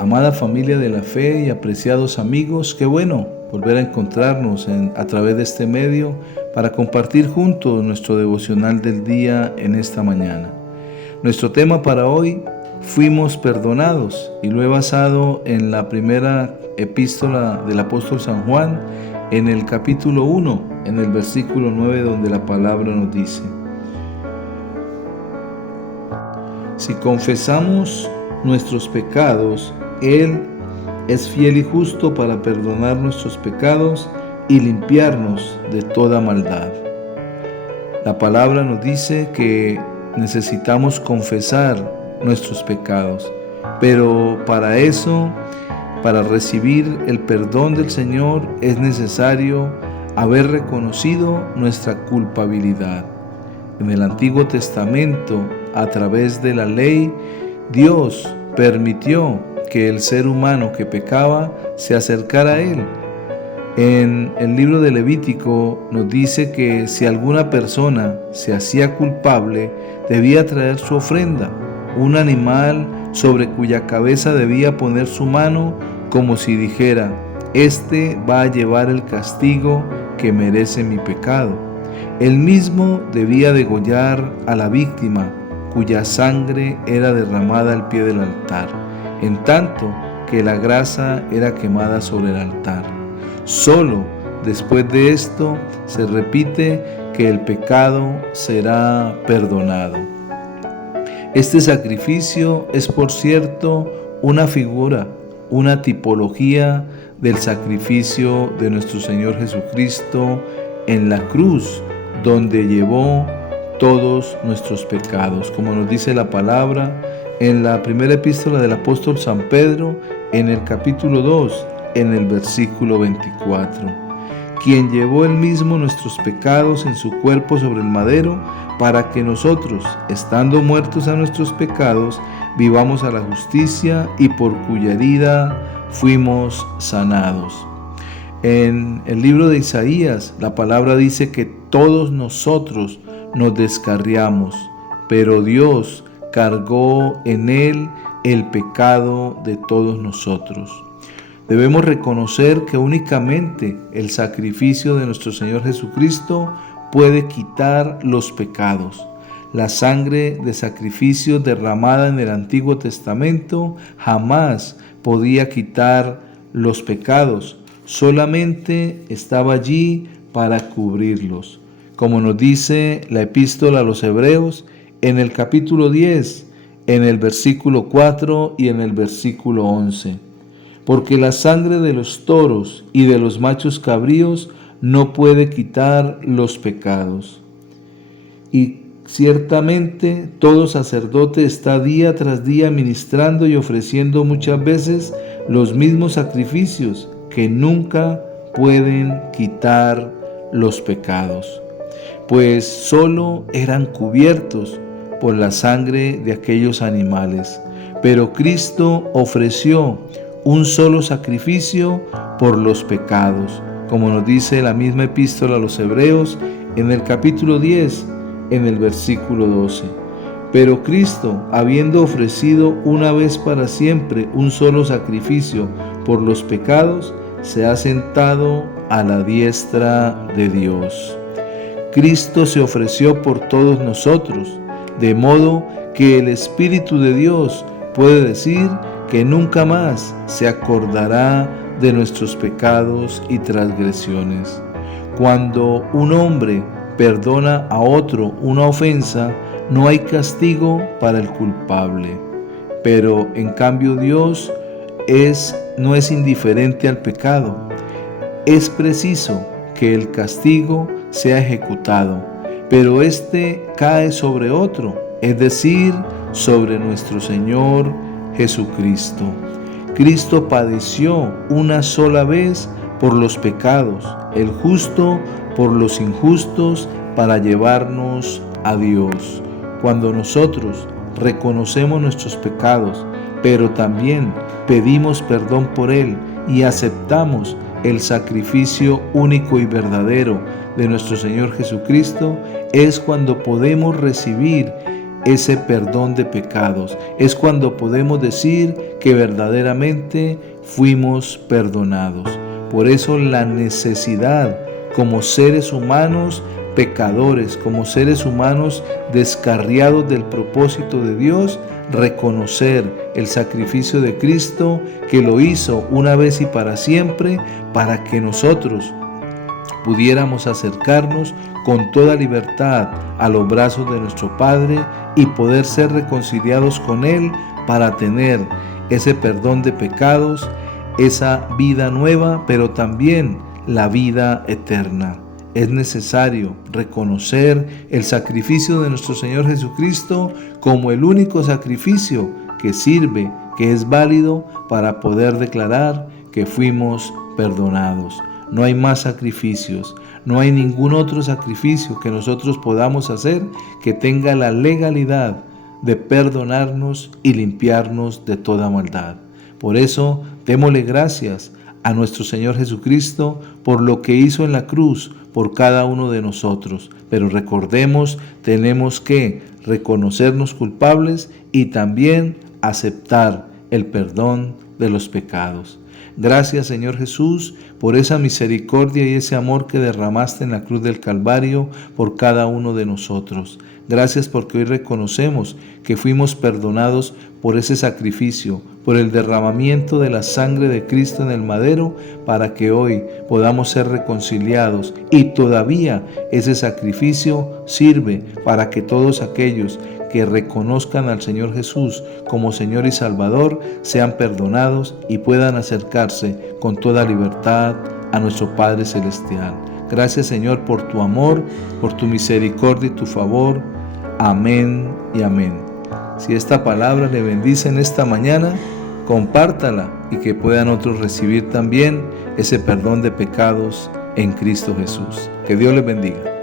Amada familia de la fe y apreciados amigos, qué bueno volver a encontrarnos a través de este medio para compartir juntos nuestro devocional del día en esta mañana. Nuestro tema para hoy, fuimos perdonados, y lo he basado en la primera epístola del apóstol San Juan, en el capítulo 1, en el versículo 9, donde la palabra nos dice: si confesamos nuestros pecados, Él es fiel y justo para perdonar nuestros pecados y limpiarnos de toda maldad. La palabra nos dice que necesitamos confesar nuestros pecados, pero para eso, para recibir el perdón del Señor, es necesario haber reconocido nuestra culpabilidad. En el Antiguo Testamento, a través de la ley, Dios permitió que el ser humano que pecaba se acercara a Él. En el libro de Levítico nos dice que si alguna persona se hacía culpable, debía traer su ofrenda, un animal sobre cuya cabeza debía poner su mano, como si dijera: este va a llevar el castigo que merece mi pecado. Él mismo debía degollar a la víctima, cuya sangre era derramada al pie del altar, en tanto que la grasa era quemada sobre el altar. Solo después de esto se repite que el pecado será perdonado. Este sacrificio es, por cierto, una figura, una tipología del sacrificio de nuestro Señor Jesucristo en la cruz, donde llevó todos nuestros pecados, como nos dice la palabra en la primera epístola del apóstol San Pedro, en el capítulo 2, en el versículo 24. Quien llevó él mismo nuestros pecados en su cuerpo sobre el madero, para que nosotros, estando muertos a nuestros pecados, vivamos a la justicia, y por cuya herida fuimos sanados. En el libro de Isaías, la palabra dice que todos nosotros nos descarriamos, pero Dios cargó en Él el pecado de todos nosotros. Debemos reconocer que únicamente el sacrificio de nuestro Señor Jesucristo puede quitar los pecados. La sangre de sacrificio derramada en el Antiguo Testamento jamás podía quitar los pecados, solamente estaba allí para cubrirlos. Como nos dice la epístola a los Hebreos, en el capítulo 10, en el versículo 4 y en el versículo 11. Porque la sangre de los toros y de los machos cabríos no puede quitar los pecados. Y ciertamente todo sacerdote está día tras día ministrando y ofreciendo muchas veces los mismos sacrificios que nunca pueden quitar los pecados, pues solo eran cubiertos por la sangre de aquellos animales. Pero Cristo ofreció un solo sacrificio por los pecados, como nos dice la misma epístola a los Hebreos en el capítulo 10, en el versículo 12. Pero Cristo, habiendo ofrecido una vez para siempre un solo sacrificio por los pecados, se ha sentado a la diestra de Dios. Cristo se ofreció por todos nosotros, de modo que el Espíritu de Dios puede decir que nunca más se acordará de nuestros pecados y transgresiones. Cuando un hombre perdona a otro una ofensa, no hay castigo para el culpable. Pero en cambio Dios no es indiferente al pecado. Es preciso que el castigo sea ejecutado, pero este cae sobre otro, es decir, sobre nuestro Señor Jesucristo. Cristo padeció una sola vez por los pecados, el justo por los injustos, para llevarnos a Dios. Cuando nosotros reconocemos nuestros pecados, pero también pedimos perdón por Él y aceptamos el sacrificio único y verdadero de nuestro Señor Jesucristo, es cuando podemos recibir ese perdón de pecados. Es cuando podemos decir que verdaderamente fuimos perdonados. Por eso la necesidad como seres humanos pecadores, como seres humanos descarriados del propósito de Dios, reconocer el sacrificio de Cristo que lo hizo una vez y para siempre, para que nosotros pudiéramos acercarnos con toda libertad a los brazos de nuestro Padre y poder ser reconciliados con Él para tener ese perdón de pecados, esa vida nueva, pero también la vida eterna. Es necesario reconocer el sacrificio de nuestro Señor Jesucristo como el único sacrificio que sirve, que es válido para poder declarar que fuimos perdonados. No hay más sacrificios, no hay ningún otro sacrificio que nosotros podamos hacer que tenga la legalidad de perdonarnos y limpiarnos de toda maldad. Por eso, démosle gracias a nuestro Señor Jesucristo por lo que hizo en la cruz por cada uno de nosotros. Pero recordemos, tenemos que reconocernos culpables y también aceptar el perdón de los pecados. Gracias, Señor Jesús, por esa misericordia y ese amor que derramaste en la cruz del Calvario por cada uno de nosotros. Gracias porque hoy reconocemos que fuimos perdonados por ese sacrificio, por el derramamiento de la sangre de Cristo en el madero, para que hoy podamos ser reconciliados. Y todavía ese sacrificio sirve para que todos aquellos que reconozcan al Señor Jesús como Señor y Salvador sean perdonados y puedan acercarse con toda libertad a nuestro Padre Celestial. Gracias, Señor, por tu amor, por tu misericordia y tu favor. Amén y amén. Si esta palabra le bendice en esta mañana, compártala y que puedan otros recibir también ese perdón de pecados en Cristo Jesús. Que Dios les bendiga.